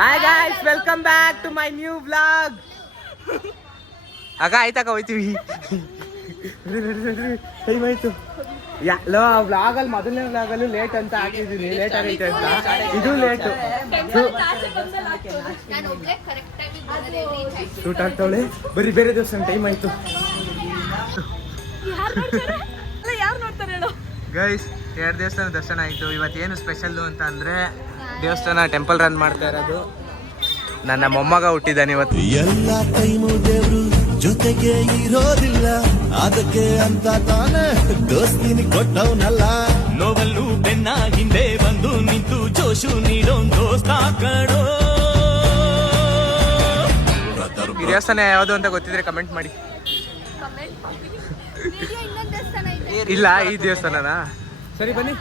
Hi guys, welcome back to my new vlog. ಆಗ ಆಯ್ತಾಕ ಹೋಯ್ತೀವಿ. Time ಆಯ್ತು. ವ್ಲಾಗಲ್ಲಿ ಮೊದಲನೇ ವ್ಲಾಗಲ್ಲೂ ಲೇಟ್ ಅಂತ ಹಾಕಿದ್ದೀನಿ, ಲೇಟ್ ಆಗೈತೆ ಅಂತ. ಇದು ಲೇಟು. ಶೂಟ್ ಆಗ್ತಾವಳೆ. ಬರೀ ಬೇರೆ ದೇವಸ್ಥಾನ ಟೈಮ್ ಆಯ್ತು. ಗೈಸ್, 2 ದೇವಸ್ಥಾನ ದರ್ಶನ ಆಯಿತು. ಇವತ್ತೇನು ಸ್ಪೆಷಲ್ಲು ಅಂತ ಅಂದರೆ ದೇವಸ್ಥಾನ ಟೆಂಪಲ್ ರನ್ ಮಾಡ್ತಾ ಇರೋದು. ನನ್ನ ಮೊಮ್ಮಗ ಹುಟ್ಟಿದ್ದಾನೆ ಇವತ್ತು. ಎಲ್ಲ ಟೈಮು ದೇವ್ರು ಜೊತೆಗೆ ಇರೋದಿಲ್ಲ, ಅದಕ್ಕೆ ಅಂತ ತಾನೇ ದೋಸ್ತಿನಿ ಕೊಟ್ಟವನಲ್ಲ. ನೋವಲ್ಲೂ ಬೆನ್ನ ಹಿಂದೆ ಬಂದು ನಿಂತು ಜೋಶು ನೀಡೋ ದೋಸ್ತ ಕಣೋ. ಈ ದೇವಸ್ಥಾನ ಯಾವುದು ಅಂತ ಗೊತ್ತಿದ್ರೆ ಕಮೆಂಟ್ ಮಾಡಿ. ಇಲ್ಲ, ಈ ದೇವಸ್ಥಾನನಾ? ಸರಿ ಬನ್ನಿ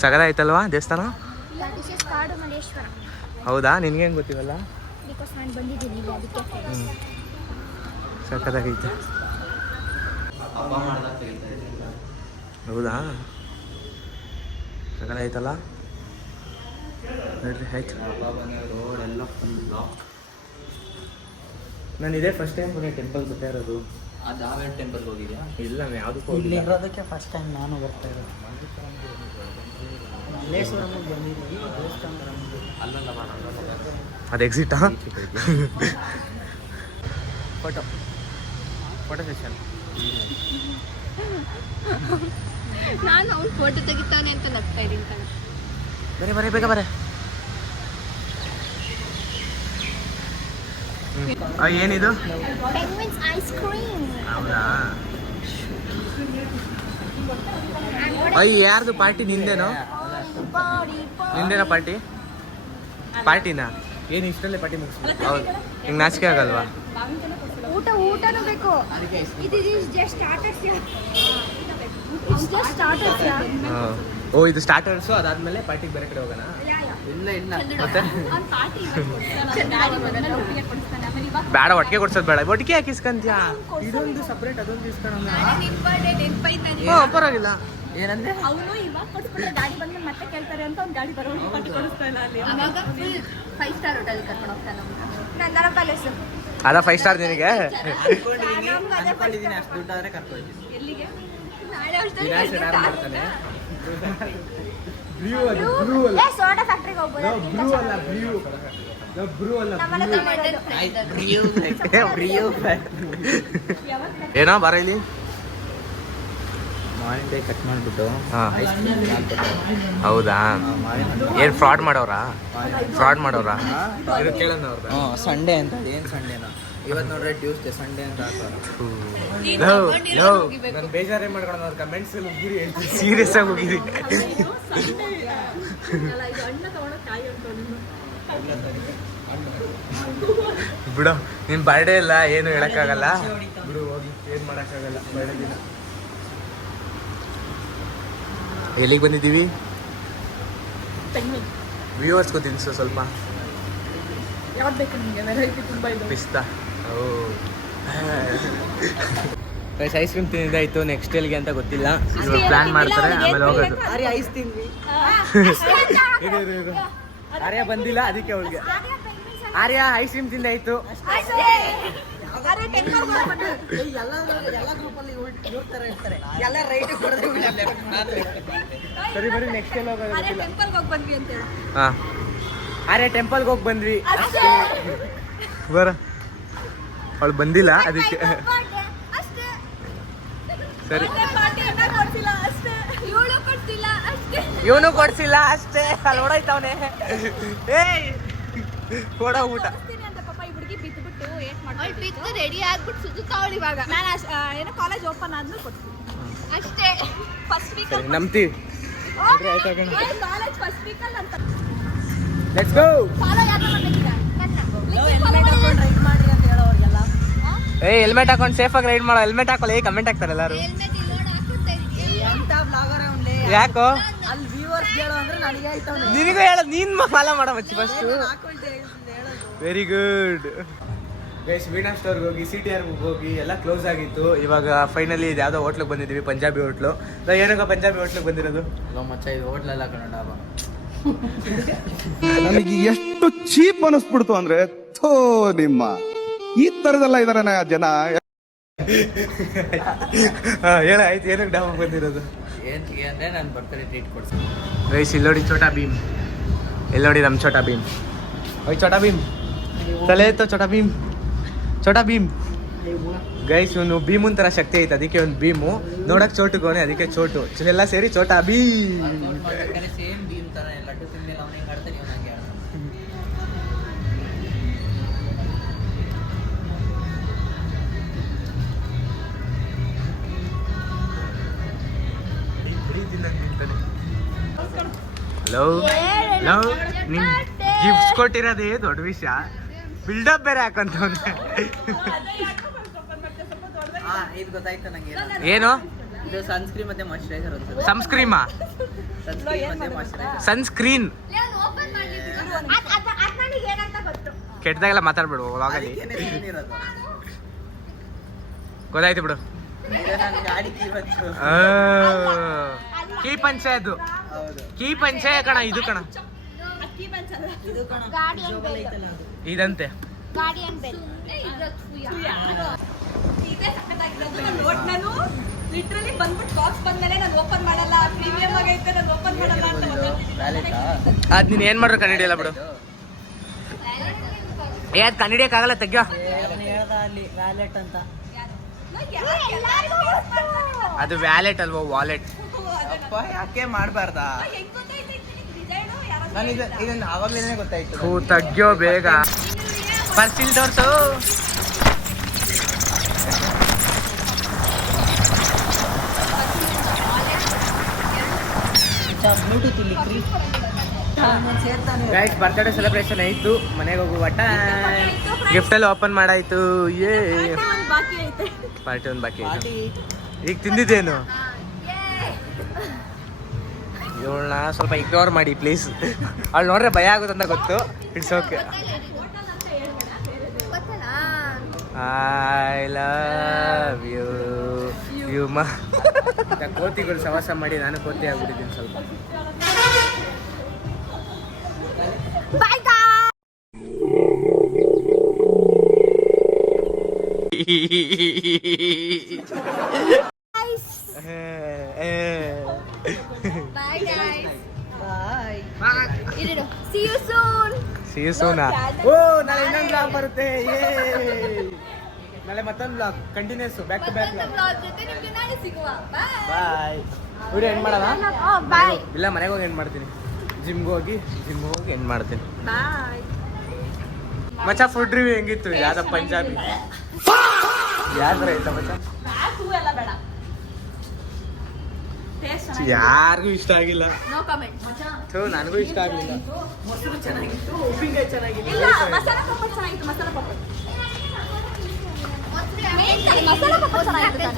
ಸಗದಾಯ್ತಲ್ವಾ ದೇವಸ್ಥಾನ? ಹೌದಾ, ನಿನ್ಗೆ ಹೆಂಗೆ ಗೊತ್ತಿವಲ್ಲ? ಸಕ್ಕದಾಗೈತೆ. ಹೌದಾ, ಸಗದಾಯ್ತಲ್ಲ ನೋಡ್ರಿ. ಆಯ್ತು, ನಾನು ಇದೇ ಫಸ್ಟ್ ಟೈಮ್ ಬಂದೆ ಟೆಂಪಲ್ ಬರ್ತಾ ಇರೋದು. ಅದು ಯಾವ ಟೆಂಪಲ್ಗೆ ಹೋಗಿದ್ಯಾ? ಇಲ್ಲ, ನಾನು ಯಾವುದಕ್ಕೂ ಇಲ್ಲಿರೋದಕ್ಕೆ ಫಸ್ಟ್ ಟೈಮ್ ನಾನು ಬರ್ತಾ ಇರೋದು. ಮಲ್ಲೇಶ್ವರಮ್ಗೆ ಬಂದಿದ್ದೀವಿ, ದೇವಸ್ಥಾನ ಅದು ಎಕ್ಸಿಟಾ? Photo session. ನಾನು ಅವ್ನು ಫೋಟೋ ತೆಗಿತಾನೆ ಅಂತ ನಗ್ತಾ ಇದ್ದೀನಿ ಕಣ. ಬರೀ ಬೇಗ ಬರ. ಏನಿದು? Ice cream. ಹೌದಾ? ಯಾರ್ದು ಪಾರ್ಟಿ? ನಿಂದೇನೋ ಪಾರ್ಟಿನಾ? ಏನು ಇಷ್ಟಲ್ಲೇ ಪಾರ್ಟಿ ಮುಗಿಸ್? ಹೌದು, ಹಿಂಗೆ ನಾಚಿಕೆ ಆಗಲ್ವಾ? ಊಟನೂ ಬೇಕು. ಓ, ಇದು ಸ್ಟಾರ್ಟರ್ಸು, ಅದಾದ್ಮೇಲೆ ಪಾರ್ಟಿಗೆ ಬೇರೆ ಕಡೆ ಹೋಗೋಣ. ಇಲ್ಲ ಮತ್ತೆ ಬೇಡ, ಒಟ್ಟಿಗೆ ಕೊಡ್ಸೋದು ಬೇಡ. ಒಟ್ಟಿಗೆ ಯಾಕೆ ಇಸ್ಕೊಂತೀಯ? ಇದೊಂದು ಸಪ್ರೇಟ್, ಅದೊಂದು ಇಸ್ಕೊಳ್ಳೋಣ. ಪರವಾಗಿಲ್ಲ. ಏನಂದ್ರೆ ಅವನು ಇವಾಗ ಕೊಡ್ಸ್ಬಿಟ್ಟು ಗಾಡಿ ಬಂದ್ಮೇಲೆ ಮತ್ತೆ ಕೇಳ್ತಾರೆ ಅಂತ ಒಂದು ಗಾಡಿ ಬರೋ ಕೊಡಿಸ್ತಾ ಇಲ್ಲ. ಅಲ್ಲಿ 5 ಸ್ಟಾರ್ ಹೋಟೆಲ್ ಕರ್ಕೊಂಡು ಹೋಗ್ತಾನೆ. ನನ್ನ ಪ್ಯಾಲೇಸು ಅದ 5 ಸ್ಟಾರ್ ನಿನಗೆ? ಅನ್ಕೊಂಡಿದ್ದೀನಿ, ಅಷ್ಟು ದುಡ್ಡಾದ್ರೆ ಕರ್ಕೊಳ್ತೀನಿ. ಎಲ್ಲಿಗೆ? ನಾಳೆ ಮಾಡ್ತಾನೆ. ಸೋಡಾ ಫ್ಯಾಕ್ಟ್ರಿಗೆ ಹೋಗ್ಬೋದು. ಏನೋ ಬರ ಇಲ್ಲಿ. ಮಾವಿನ ಕಾಯಿ ಕಟ್ ಮಾಡಿಬಿಟ್ಟು ಐಸ್ ಕ್ರೀಮ್ ಹಾಕ್ಬಿಟ್ಟು. ಹೌದಾ? ಏನು ಫ್ರಾಡ್ ಮಾಡೋರಾ? ಇದು ಕೇಳೋಣ ಅವ್ರದ್ದು. ಸಂಡೇ ಅಂತ. ಏನು ಸಂಡೇನಾ? ಇವತ್ತು ನೋಡ್ರೆ ಟ್ಯೂಸ್ಡೇ, ಸಂಡೇ ಅಂತ ಹಾಕೋರು. ನಾನು ಬೇಜಾರೇ ಮಾಡ್ಕೊಂಡು ಅವ್ರ ಕಮೆಂಟ್ಸ್ ಹೋಗಿರಿ, ಸೀರಿಯಸ್ ಆಗಿ ಹೋಗಿರಿ. ಬಿಡು, ನಿನ್ ಬರ್ಡೇ ಇಲ್ಲ, ಏನು ಹೇಳಕ್ಕಾಗಲ್ಲ. ಬಿಡು, ಹೋಗಿ ಏನು ಮಾಡೋಕ್ಕಾಗಲ್ಲ. ಬರ್ಡೇ ದಿನ ಎಲ್ಲಿಗೆ ಬಂದಿದ್ದೀವಿ? ವ್ಯೂವರ್ಸ್ಗೂ ತಿನ್ಸು ಸ್ವಲ್ಪ. ಯಾವ್ದು ಬೇಕು ನಿಮಗೆ? ವೆರೈಟಿ ತುಂಬ ಇದೆ. ಪಿಸ್ತಾ. Ice cream ತಿಂದಾಯ್ತು. ನೆಕ್ಸ್ಟ್ ಎಲ್ಲಿಗೆ ಅಂತ ಗೊತ್ತಿಲ್ಲ, ಪ್ಲಾನ್ ಮಾಡ್ತಾರೆ, ಆಮೇಲೆ ಹೋಗೋದು. ಐಸ್ ತಿಂದ್ವಿ. ಆರ್ಯ ಬಂದಿಲ್ಲ, ಅದಕ್ಕೆ ಅವಳಿಗೆ. ಆರ್ಯ ಐಸ್ ಕ್ರೀಮ್ ತಿಂದಾಯ್ತು. ಎಲ್ಲ ಗ್ರೂಪಲ್ಲಿ ನೋಡ್ತಾರೆ ಇರ್ತಾರೆ, ಎಲ್ಲ ರೈಟ್ ಕೊಡೋದು. ಸರಿ ಬರೀ, ನೆಕ್ಸ್ಟ್ ಎಲ್ಲ ಹೋಗೋದು ಗೊತ್ತಿಲ್ಲ. ಟೆಂಪಲ್ಗೆ ಹೋಗಿ ಬಂದ್ವಿ ಅಂತ ಹೇಳಿ. ಹಾಂ, ಆರ್ಯ ಟೆಂಪಲ್ಗೆ ಹೋಗಿ ಬಂದ್ವಿ. ಬರ, ಅವಳು ಬಂದಿಲ್ಲ ಅದಕ್ಕೆ. ಸರಿ, ಇವನು ಕೊಡ್ಸಿಲ್ಲ ಅಷ್ಟೇ. ಅಲ್ಲಿ ಓಡಾಯ್ತವನೆ. ಏಯ್, ಓಡ ಊಟ. ರೆಡಿ ಆಗ್ಬಿಟ್ಟು ಸುತ್ತಾವಳಿ. ಇವಾಗ ನಾನು ಏನೋ ಕಾಲೇಜ್ ಓಪನ್ ಆದ್ಮೇಲೆ ಕೊಡ್ತೀನಿ ಅಷ್ಟೇ. ಫಸ್ಟ್ ವೀಕ್ ನಂಬ್ತೀವಿ. ಕಾಲೇಜ್ ಫಸ್ಟ್ ವೀಕಲ್ಲಿ ಅಂತ. Let's go. ಫಾಲೋ ಯಾರು ಮಾಡ್ತಿದ್ದೀರಾ? ರೈಡ್ ಮಾಡಿ ಅಂತ ಹೇಳೋರಿಗೆಲ್ಲ. ಹೆಲ್ಮೆಟ್ ಹಾಕೊಂಡು ಸೇಫಾಗಿ ರೈಡ್ ಮಾಡೋ. ಹೆಲ್ಮೆಟ್ ಹಾಕೊಳ್ಳಿ, ಕಮೆಂಟ್ ಹಾಕ್ತಾರೆ ಎಲ್ಲರೂ. ಎಂತ ಬ್ಲಾಗರ್ ಅವನ್ಲೇ. ಯಾಕೋ ಅಲ್ಲಿ ವ್ಯೂವರ್ಸ್ ಹೇಳೋ ಅಂದ್ರೆ ನನಗೆ ಆಯ್ತವನು. ನಿನಗೂ ಹೇಳೋದು, ನೀನ್ ಫಾಲೋ ಮಾಡೋ ಮಚ್ಚಿ first. Very good. Guys Veena ಸ್ಟೋರ್ಗೆ ಹೋಗಿ CTR ಹೋಗಿ ಎಲ್ಲ ಕ್ಲೋಸ್ ಆಗಿತ್ತು. ಇವಾಗ ಫೈನಲಿ ಇದು ಯಾವುದೋ ಹೋಟ್ಲಿಗೆ ಬಂದಿದ್ದೀವಿ, ಪಂಜಾಬಿ ಹೋಟ್ಲು. ಏನಕ್ಕ ಪಂಜಾಬಿ ಹೋಟ್ಲಿಗೆ ಬಂದಿರೋದು? ಮಚ್ಚ ಇದು ಹೋಟ್ಲೆಲ್ಲ ಕನ್ನಡ ನನಗೆ ಎಷ್ಟು ಚೀಪ್ ಅನಿಸ್ಬಿಡ್ತು ಅಂದ್ರೆ ಥೋ ನಿಮ್ಮ ಈ ತರದೆಲ್ಲ ಇದಾರೆ ಜನ. ಹೇಳ ಆಯ್ತು, ಏನಕ್ಕೆ ಡಾಬಾಗೆ ಬಂದಿರೋದು? ಅಂದ್ರೆ ನಾನು ಬರ್ತಾರೆ ಟ್ರೀಟ್ ಕೊಡ್ತೀನಿ. ಗೈಸ್ ಇಲ್ಲಿ ನೋಡಿ ಛೋಟಾ ಭೀಮ್, ಇಲ್ಲಿ ನೋಡಿ ನಮ್ಮ ಛೋಟಾ ಭೀಮ್. ಓಯ್ ಛೋಟಾ ಭೀಮ್, ತಲೆ ಎತ್ತೋ ಛೋಟಾ ಭೀಮ್, ಛೋಟಾ ಭೀಮ್. ಗೈಸ್ ಇವನು ಭೀಮುನ್ ಥರ ಶಕ್ತಿ ಐತೆ, ಅದಕ್ಕೆ ಒಂದು ಭೀಮು. ನೋಡಕ್ ಚೋಟುಗೋನೆ, ಅದಕ್ಕೆ ಚೋಟು. ಎಲ್ಲ ಸೇರಿ ಛೋಟಾ ಭೀಮ್. ಸೇಮ್ ಭೀಮ್ ತರ ಲಡ್ಡು ತಿಂದಿಲ್ಲ ಅವನಿಗೆ ಆಡ್ತಾನೆ, ಇವನು ಹಂಗೆ ಆಡ್ತಾನೆ. ಹಲೋ ಲವ್, ನಿನ್ ಗಿಫ್ಟ್ಸ್ ಕೊಟ್ಟಿರೋದೇ ದೊಡ್ಡ ವಿಷಯ, ಬಿಲ್ಡಪ್ ಬೇರೆ ಹಾಕಂತವ್ನೆ. ಇದು ಗೊತ್ತಾಯ್ತು ನಂಗೆ. ಏನು ಇದು ಸನ್ಸ್ಕ್ರೀನ್ ಮತ್ತೆ ಮಾಯ್ಶ್ಚರೈಸರ್ ಅಂತ. ಸನ್ಸ್ಕ್ರೀಮಾ? ಸನ್ಸ್ಕ್ರೀನ್ ಮತ್ತೆ ಮಾಯ್ಶ್ಚರೈಸರ್. ಸನ್ಸ್ಕ್ರೀನ್ ಓಪನ್ ಮಾಡ್ಲಿಕ್ಕೆ ಅದ್ ನನಗೆ ಏನಂತ ಗೊತ್ತು. ಕೆಟ್ಟದಾಗೆಲ್ಲ ಮಾತಾಡ್ಬಿಡು ವ್ಲಾಗಲ್ಲಿ. ಇರೋದು ಗೊತ್ತಾಯ್ತು ಬಿಡು. ಇದು ನನ್ನ ಗಾಡಿ ಕೀ ಬಂತು. ಕೀ ಪಂಚೆ ಅದು, ಹೌದು. ಕೀ ಪಂಚೆ ಕಣ, ಇದು ಕಣ, ಇದು ಕಣ. ಗಾರ್ಡಿಯನ್ ಬೆಲ್, ಇದಂತೆ. Guardian bell. ಇದೇ ಸಕ್ಕತ್ತಾಗಿರೋದು. ನಾನು ಲಿಟ್ರಲಿ ಬಂದ್ಬಿಟ್ಟು ಬಾಕ್ಸ್ ಬಂದ್ಮೇಲೆ ನಾನು ಓಪನ್ ಮಾಡಲ್ಲ, ಪ್ರೀಮಿಯಂ ಆಗೈತೆ, ನಾನು ಓಪನ್ ಮಾಡಲ್ಲ ಅಂತ ವ್ಯಾಲೆಟಾ? ಅದ್ ನೀನ್ ಏನ್ ಮಾಡ್ರು ಕಂಡಿಡಿಯಲ್ಲ ಬಿಡು. ಏ ಅದ್ ಕಂಡಿಡಿಯಕ್ಕಾಗಲ್ಲ, ತೆಗ್ಯೋ. ಹೇಳ್ದ ಅಲ್ಲಿ ವ್ಯಾಲೆಟ್ ಅಂತ. ಅದು ವ್ಯಾಲೆಟ್ ಅಲ್ವಾ, ವಾಲೆಟ್. ಅಪ್ಪ ಯಾಕೆ ಮಾಡಬಾರ್ದಾ? ನಾನು ಇದನ್ನ ಆವಾಗಲೇ ಗೊತ್ತಾಯ್ತು. ಹೂ ತೆಗ್ಯೋ ಬೇಗ. ಪರ್ಸಿಲ್ ತೋರ್ಸು. ಬ್ಲೂಟೂತ್ ಇಲ್ಲಿ ಫ್ರೀ. ಗೈಸ್ ಬರ್ತ್ಡೇ ಸೆಲೆಬ್ರೇಷನ್ ಆಯ್ತು, ಮನೆಗೆ ಹೋಗುವ ಗಿಫ್ಟ್ ಎಲ್ಲ ಓಪನ್ ಮಾಡಾಯ್ತು. ಏ ಪಾರ್ಟಿ ಒಂದು ಬಾಕಿ ಆಯ್ತು. ಈಗ ತಿಂದಿದ್ದೇನು? ಇವಳನ್ನ ಸ್ವಲ್ಪ ಇಗ್ನೋರ್ ಮಾಡಿ ಪ್ಲೀಸ್. ಅವಳು ನೋಡ್ರೆ ಭಯ ಆಗುತ್ತಂತ ಗೊತ್ತು. It's okay. I love you you ಮಾ. ಕೋತಿಗಳು ಸವಾಸ ಮಾಡಿ ನಾನು ಕೋತಿ ಆಗ್ಬಿಟ್ಟಿದ್ದೀನಿ ಸ್ವಲ್ಪ. Bye guys. Bye. See you soon. See you soon. ಓ ನಾಳೆ ಇನ್ನೊಂದು ಬ್ಲಾಗ್ ಬರುತ್ತೆ. ನಾಳೆ ಮತ್ತೊಂದು blog continues, back to back blog. vlog ಜೊತೆ ನಿಮ್ಗೆ ನಾಳೆ ಸಿಗುವ. Bye. ಬಾಯ್. ವಿಡಿಯೋ ಎಂಡ್ ಮಾಡವಾ? Bye. ಇಲ್ಲ ಮನೆಗೆ ಹೋಗಿ ಎಂಡ್ ಮಾಡ್ತೀನಿ. ಜಿಮ್ಗೆ ಹೋಗಿ ಎಂಡ್ ಮಾಡ್ತೀನಿ. Bye. ಮಚ್ಚ ಫುಡ್ ರಿವ್ಯೂ ಹೆಂಗಿತ್ತು? ಯಾವ್ದ ಪಂಜಾಬಿ ಯಾವ್ದ್ರ ಆಯ್ತಾ ಮಚ್ಚ? ಎಲ್ಲ ಬೇಡ. ಟೇಸ್ಟ್ ಯಾರಿಗೂ ಇಷ್ಟ ಆಗಿಲ್ಲ. No comment. ಥೂ, ನನಗೂ ಇಷ್ಟ ಆಗಲಿಲ್ಲ. ಮೊಸರು ಚೆನ್ನಾಗಿತ್ತು, ಉಪ್ಪಿನಕಾಯಿ ಚೆನ್ನಾಗಿತ್ತು. ಇಲ್ಲ, ಮಸಾಲಾ ಪಾಪಡ್ ಚೆನ್ನಾಗಿತ್ತು. ಮಸಾಲಾ ಪಾಪಡ್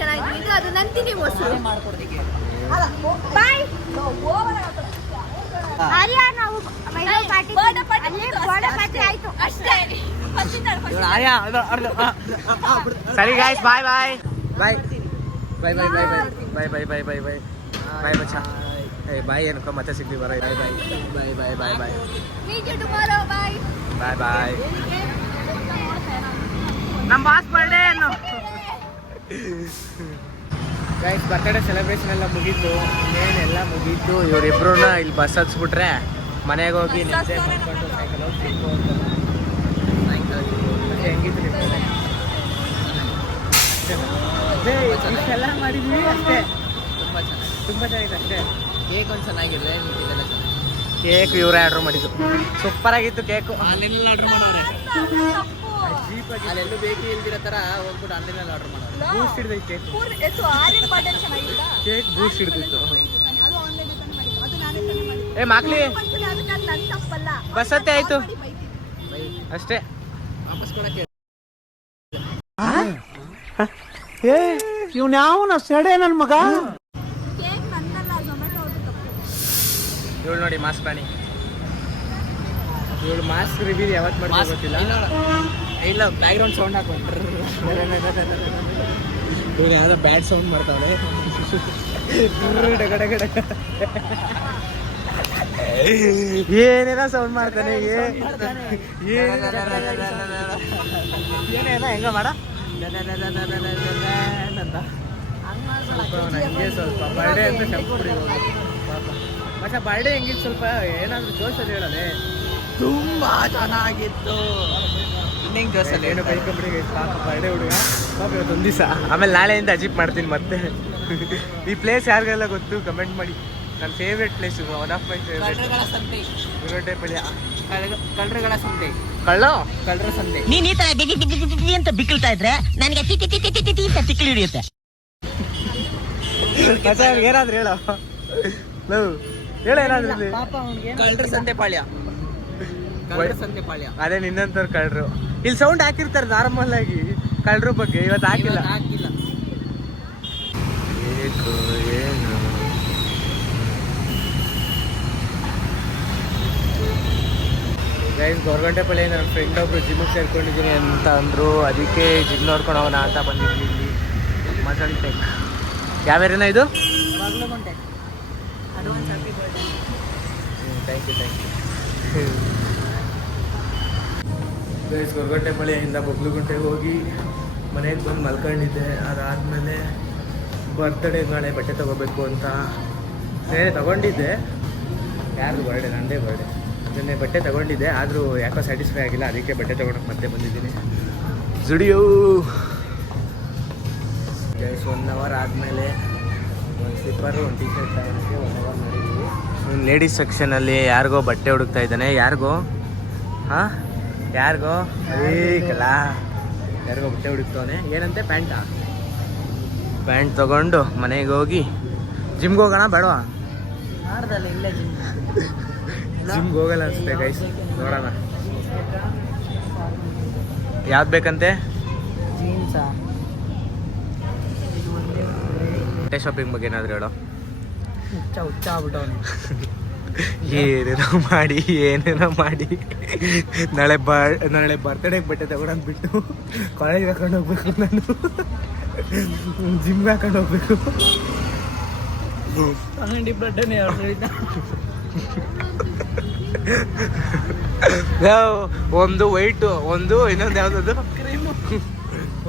ಚೆನ್ನಾಗಿತ್ತು. ಇದು ಅದು ನಂದಿನಿ ಮೊಸರು ಮಾಡ್ಕೊಡ್ತೀವಿ. ಬಾಯ್. ಆರ್ಯ ನಾವು ಪಾರ್ಟಿ ಆಯ್ತು ಅಷ್ಟೇ. ಸರಿ ಗಾಯ್ಸ್, ಬಾಯ್ ಬಾಯ್ ಬಾಯ್ ಬಾಯ್ ಬಾಯ್ ಬಾಯ್ ಬಾಯ್ ಬಾಯ್ ಬಾಯ್ ಬಾಯ್ ಬಾಯ್ ಬಾಯ್ ಮಚ್ಚ. ಏ ಬಾಯ್ ಏನಕ್ಕ ಮತ್ತೆ ಸಿಗ್ಲಿ ಬರ. ಬಾಯ್ ಬಾಯ್ ಬಾಯ್ ಬಾಯ್ ಬಾಯ್ ಬಾಯ್ ಮೀಟ್ ಯು ಟುಮಾರೋ. ಬಾಯ್ ಬಾಯ್ ಬಾಯ್. ನಮ್ಮ ಬಾಸ್ ಬರ್ಡೇ ಏನು ಗೈಸ್, ಬರ್ತ್ಡೇ ಸೆಲೆಬ್ರೇಷನ್ ಎಲ್ಲ ಮುಗೀತು, ಇನ್ನೇನೆಲ್ಲ ಮುಗೀತು. ಇವರಿಬ್ರನ್ನ ಇಲ್ಲಿ ಬಸ್ ಹತ್ಸ್ಬಿಟ್ರೆ ಮನೆಗೆ ಹೋಗಿ ನಿದ್ದೆ ಮಾಡ್ಕೊಂಡು ಸೈಕಲ್ ಹೋಗಿ ತಿನ್ಬೋದು. ಮತ್ತೆ ಹೆಂಗಿತ್ತು ನಿಮ್ಗೆ? ಇಷ್ಟೆಲ್ಲ ಮಾಡಿದ್ವಿ ಅಷ್ಟೇ. ತುಂಬ ಚೆನ್ನಾಗಿ. ತುಂಬ ಚೆನ್ನಾಗಿತ್ತು ಅಷ್ಟೇ. ಕೇಕ್ ಒಂದು ಚೆನ್ನಾಗಿರಲಿ, ಇದೆಲ್ಲ ಚೆನ್ನಾಗಿ. ಕೇಕ್ ಇವರೇ ಆರ್ಡ್ರ್ ಮಾಡಿದ್ದು, ಸೂಪರ್ ಆಗಿತ್ತು ಕೇಕು. ಆನ್ಲೈನಲ್ಲಿ ಆರ್ಡರ್ ಮಾಡೋರೆ. ಅಲ್ಲೆಲ್ಲೂ ಬೇಕು ಇಲ್ದಿರೋ ಥರ ಹೋಗ್ಬಿಟ್ಟು ಆನ್ಲೈನಲ್ಲಿ ಆರ್ಡರ್ ಮಾಡೋರು. ಬೂಸ್ಟ್ ಹಿಡ್ದೈತೆ ಕೇಕ್. ಕೇಕ್ ಬೂಸ್ಟ್ ಹಿಡ್ದಿತ್ತು. ಏ ಮಾಕ್ಲಿ, ಬಸ್ ಹತ್ತೆ ಆಯ್ತು ಅಷ್ಟೇ. ವಾಪಸ್ ಕೊಡಕ್ಕೆ ಇವ್ನ್ಯಾವನ ಸೆಡೆ ನನ್ ಮಗ. ಇವಳು ನೋಡಿ ಮಾಸ್ ಪ್ರಾಣಿ. ಇವಳು ಮಾಸ್ಕ್ ರಿವೀಲ್ ಯಾವತ್ತು ಮಾಡ್ತಾ ಗೊತ್ತಿಲ್ಲ. ಇಲ್ಲ ಬ್ಯಾಕ್ಗ್ರೌಂಡ್ ಸೌಂಡ್ ಹಾಕೊಂಡ್ರು. ಇವನು ಯಾವುದೋ ಬ್ಯಾಡ್ ಸೌಂಡ್ ಮಾಡ್ತಾನೆ. ಏನೇನೋ ಸೌಂಡ್ ಮಾಡ್ತಾನೆ. ಏನೇನೋ ಹೆಂಗ ಮಾಡ ಅಂತ ನನಗೆ ಸ್ವಲ್ಪ ಬರ್ಡೇ ಅಂತ ಶಂಪುಡಿ ಮತ್ತೆ ಬರ್ಡೇ ಹೆಂಗಿತ್ತು ಸ್ವಲ್ಪ ಏನಾದರೂ ಜೋಶಲ್ಲಿ ಹೇಳೋದೆ. ತುಂಬಾ ಚೆನ್ನಾಗಿತ್ತು. ಇನ್ನೇನು ಜೋಸಲ್ಲಿ ಏನು ಕೈ ಕಂಪ್ನಿಗೆ ಪಾಪ ಬರ್ಡೇ ಹುಡುಗ ಪಾಪ ಇವತ್ತೊಂದು ದಿವಸ. ಆಮೇಲೆ ನಾಳೆಯಿಂದ ಅಜಿಪ್ ಮಾಡ್ತೀನಿ ಮತ್ತೆ. ಈ ಪ್ಲೇಸ್ ಯಾರಿಗೆಲ್ಲ ಗೊತ್ತು ಕಮೆಂಟ್ ಮಾಡಿ. ನನ್ನ favourite place, one of my favourite. ಕಳ್ಳರಗಳ ಸಂತೆ. ಗುರುಗಟ್ಟೆಪಳ್ಳಿ. ಕಳ್ಳರಗಳ ಸಂತೆ. ಕಳ್ಳರ ಸಂತೆ. ನೀನ್ ಈ ತರ ಡಿಡಿ ಅಂತ ಬಿಕ್ಕಳ್ತಾ ಇದ್ರೆ ನನಗೆ T T T T T T ಅಂತ ತಿಕ್ಕಲು ಹಿಡಿಯುತ್ತೆ. ಏನಾದ್ರು ಹೇಳೋ ಹೇಳೋ ಏನಾದ್ರು ಇಲ್ಲಿ. ಪಾಪ ಅವ್ನಿಗೆ ಕಳ್ಳರ ಸಂತೆ ಪಾಳ್ಯ. ಕಳ್ಳರ ಸಂತೆ ಪಾಳ್ಯ. ಅದೇ ನಿನ್ನಂತವ್ರು ಕಳ್ಳರು. ಇಲ್ಲಿ ಸೌಂಡ್ ಹಾಕಿರ್ತಾರೆ ನಾರ್ಮಲ್ ಆಗಿ ಕಳ್ಳರ ಬಗ್ಗೆ. ಇವತ್ತು ಹಾಕಿಲ್ಲ. ಹಾಕಿಲ್ಲ. ಏನು ಗೈಸ್, ಗೊರಗುಂಟೆಪಳ್ಳಿ ನನ್ನ ಫ್ರೆಂಡ್ ಒಬ್ರು ಜಿಮ್ಗೆ ಸೇರ್ಕೊಂಡಿದ್ದೀನಿ ಅಂತ ಅಂದರು. ಅದಕ್ಕೆ ಜಿಮ್ ನೋಡ್ಕೊಂಡು ಹೋಗೋಣ ಅಂತ ಬಂದಿದ್ವಿ ಇಲ್ಲಿ ಮಸಲ್ ಟೆಕ್. ಯಾವ ಏರಿಯಾನ ಇದು? Bagalagunte. Advance happy birthday. Thank you. Guys, ಗೊರಗುಂಟೆಪಳ್ಳಿಯಿಂದ ಬಗ್ಲುಗುಂಟೆಗೆ ಹೋಗಿ ಮನೆಗೆ ಬಂದು ಮಲ್ಕೊಂಡಿದ್ದೆ. ಅದಾದಮೇಲೆ ಬರ್ತ್ಡೇ ನಾಳೆ ಬಟ್ಟೆ ತೊಗೋಬೇಕು ಅಂತ ತಗೊಂಡಿದ್ದೆ. ಯಾರ್ದು ಬರ್ಡೇ? ನನ್ನದೇ ಬರ್ಡೇ. ನಿನ್ನೆ ಬಟ್ಟೆ ತಗೊಂಡಿದ್ದೆ, ಆದರೂ ಯಾಕೋ ಸ್ಯಾಟಿಸ್ಫೈ ಆಗಿಲ್ಲ. ಅದಕ್ಕೆ ಬಟ್ಟೆ ತೊಗೊಳಕ್ಕೆ ಮತ್ತೆ ಬಂದಿದ್ದೀನಿ ಜುಡಿಯೋ. ಗೈಸ್, 1 ಅವರ್ ಆದಮೇಲೆ ಒಂದು ಸ್ಲಿಪ್ಪರು ಒಂದು ಟೀ ಶರ್ಟ್ ತಗೊಳಕ್ಕೆ 1 ಅವರ್ ಮಾಡಿದ್ದೀವಿ. ಇನ್ನು ಲೇಡೀಸ್ ಸೆಕ್ಷನಲ್ಲಿ ಯಾರಿಗೋ ಬಟ್ಟೆ ಹುಡುಕ್ತಾ ಇದ್ದಾನೆ. ಯಾರಿಗೋ ಏಕಲ್ಲ ಯಾರಿಗೋ ಬಟ್ಟೆ ಹುಡುಕ್ತವನೆ. ಏನಂತೆ? ಪ್ಯಾಂಟ್ ತೊಗೊಂಡು ಮನೆಗೆ ಹೋಗಿ ಜಿಮ್ಗೆ ಹೋಗೋಣ ಬೇಡವಾ? ಮಾಡ್ದಲ್ಲ ಇಲ್ಲೇ ಜಿಮ್ಗೆ ಹೋಗಲ್ಲ ಅನಿಸುತ್ತೆ ಗೈಸ್. ನೋಡೋಣ ಯಾವ್ದು ಬೇಕಂತೆ. ಜೀನ್ಸಾ? ಬಟ್ಟೆ ಶಾಪಿಂಗ್ ಬಗ್ಗೆ ಏನಾದರೂ ಹೇಳೋ. ಹುಚ್ಚ ಆಗ್ಬಿಟ್ಟವನು. ಏನೇನೋ ಮಾಡಿ ನಾಳೆ ಬರ್ತಡೇಗೆ ಬಟ್ಟೆ ತಗೊಂಡು ಬಿಟ್ಟು ಕಾಲೇಜ್ಗೆ ಹಾಕೊಂಡು ಹೋಗ್ಬೇಕು. ನಾನು ಜಿಮ್ಗೆ ಹಾಕೊಂಡು ಹೋಗ್ಬೇಕು. ಅಂಗಡಿ ಬಡ್ಡನೆ ಒಂದು ವೈಟು, ಒಂದು ಇನ್ನೊಂದು ಯಾವುದದು ಕ್ರೀಮು.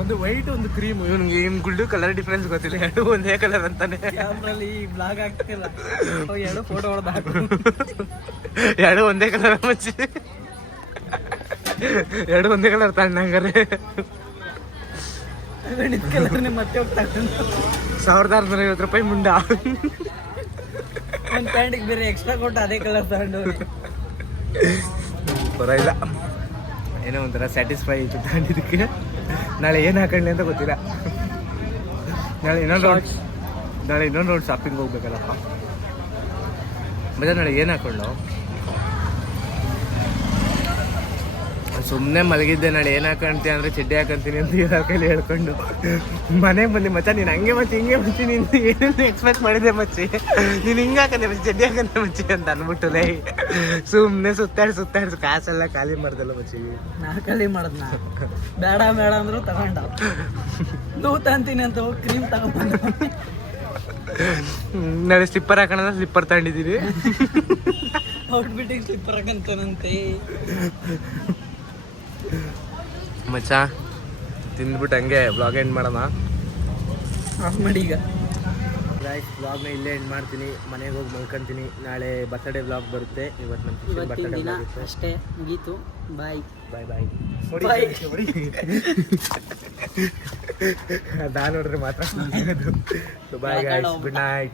ಒಂದು ವೈಟ್, ಒಂದು ಕ್ರೀಮು. ಇವನಿಗೆ ಗುಲ್ಡು ಕಲರ್ ಡಿಫ್ರೆನ್ಸ್ ಗೊತ್ತಿಲ್ಲ. ಎರಡು ಒಂದೇ ಕಲರ್ ಅಂತಾನೆ. ಕ್ಯಾಮ್ರಲ್ಲಿ ಬ್ಲಾಗ್ ಆಗ್ತಿಲ್ಲ. ಎರಡು ಫೋಟೋ ಹೊಡೆದು ಹಾಕು. ಎರಡು ಒಂದೇ ಕಲರ್ ಮಚ್ಚಿ. ಎರಡು ಒಂದೇ ಕಲರ್ ತಣ್ಣಂಗಾರೆ. ಕಲರ್ನೇ ಮತ್ತೆ ಹೋಗ್ತಾ 1650 ರೂಪಾಯಿ ಮುಂಡ. ಒಂದು ಪ್ಯಾಂಟಿಗೆ ಬೇರೆ ಎಕ್ಸ್ಟ್ರಾ ಕೊಟ್ಟು ಅದೇ ಕಲರ್ ತಗೊಂಡು ಪರವಾಗಿಲ್ಲ. ಏನೋ ಒಂಥರ ಸ್ಯಾಟಿಸ್ಫೈ ಆಯಿತು ತಗೊಂಡಿದ್ದಕ್ಕೆ. ನಾಳೆ ಏನು ಹಾಕೊಳ್ಳಿ ಅಂತ ಗೊತ್ತಿಲ್ಲ. ನಾಳೆ ಇನ್ನೊಂದು ರೌಂಡ್ ಶಾಪಿಂಗ್ ಹೋಗ್ಬೇಕಲ್ಲಪ್ಪ. ಮತ್ತೆ ನಾಳೆ ಏನು ಹಾಕೊಂಡು ಸುಮ್ಮನೆ ಮಲಗಿದ್ದೆ. ನಾಳೆ ಏನು ಹಾಕೊಂತೀಯ ಅಂದರೆ ಚಡ್ಡಿ ಹಾಕೊಂತೀನಿ ಅಂತ ಇರೋ ಕೈಲಿ ಹೇಳ್ಕೊಂಡು ಮನೆಗೆ ಬಂದು ಮಚ್ಚ ನೀನು ಹಂಗೆ ಮಚ್ಚಿ ಹಿಂಗೆ ಮಚ್ಚಿ ನೀನು ಏನೇನು ಎಕ್ಸ್ಪೆಕ್ಟ್ ಮಾಡಿದೆ ಮಚ್ಚಿ, ನೀನು ಹಿಂಗೆ ಹಾಕಂದೆ ಮಚ್ಚಿ ಚಡ್ಡಿ ಹಾಕಂದೆ ಮಚ್ಚಿ ಅಂತ ಅಂದ್ಬಿಟ್ಟು ಲೈ ಸುಮ್ಮನೆ ಸುತ್ತಾಡ್ಸು ಕಾಸೆಲ್ಲ ಖಾಲಿ ಮಾಡ್ದಲ್ಲ ಮಚ್ಚಿ. ನಾ ಖಾಲಿ ಮಾಡ್ದ. ಬೇಡ ಅಂದ್ರು ತಗೊಂಡ. ದೂತ ಅಂತೀನಿ ಅಂತ ಹೋಗಿ ಕ್ರೀಮ್ ತಗೊಂಡ್ಬಂದ. ನಾಳೆ ಸ್ಲಿಪ್ಪರ್ ಹಾಕೋಣ ಸ್ಲಿಪ್ಪರ್ ತಗೊಂಡಿದ್ದೀವಿ. ಔಟ್ಬಿಟ್ಟಿಗೆ ಸ್ಲಿಪ್ಪರ್ ಹಾಕಂತಾನಂತೆ ಮಚ್ಚ. ತಿಂದ್ಬಿಟ್ಟು ಹಂಗೆ ಬ್ಲಾಗ್ ಎಂಡ್ ಮಾಡೋಣ. ಆಫ್ ಮಾಡಿ ಈಗ. ಬ್ಲಾಗ್ನ ಇಲ್ಲೇ ಎಂಡ್ ಮಾಡ್ತೀನಿ. ಮನೆಗೆ ಹೋಗಿ ಮಲ್ಕೊಂತೀನಿ. ನಾಳೆ ಬರ್ತಡೇ ಬ್ಲಾಗ್ ಬರುತ್ತೆ. ಇವತ್ತು ನಮ್ಮ ಬರ್ತಡೇ ದಿನ ಬ್ಲಾಗ್ ಇತ್ತು. ಅಷ್ಟೇ ಮುಗೀತು. ಬಾಯ್ ಬಾಯ್. ನಾನು ನೋಡಿದ್ರೆ ಮಾತ್ರ ಬಾಯ್ ಗೈಸ್, ಗುಡ್ ನೈಟ್.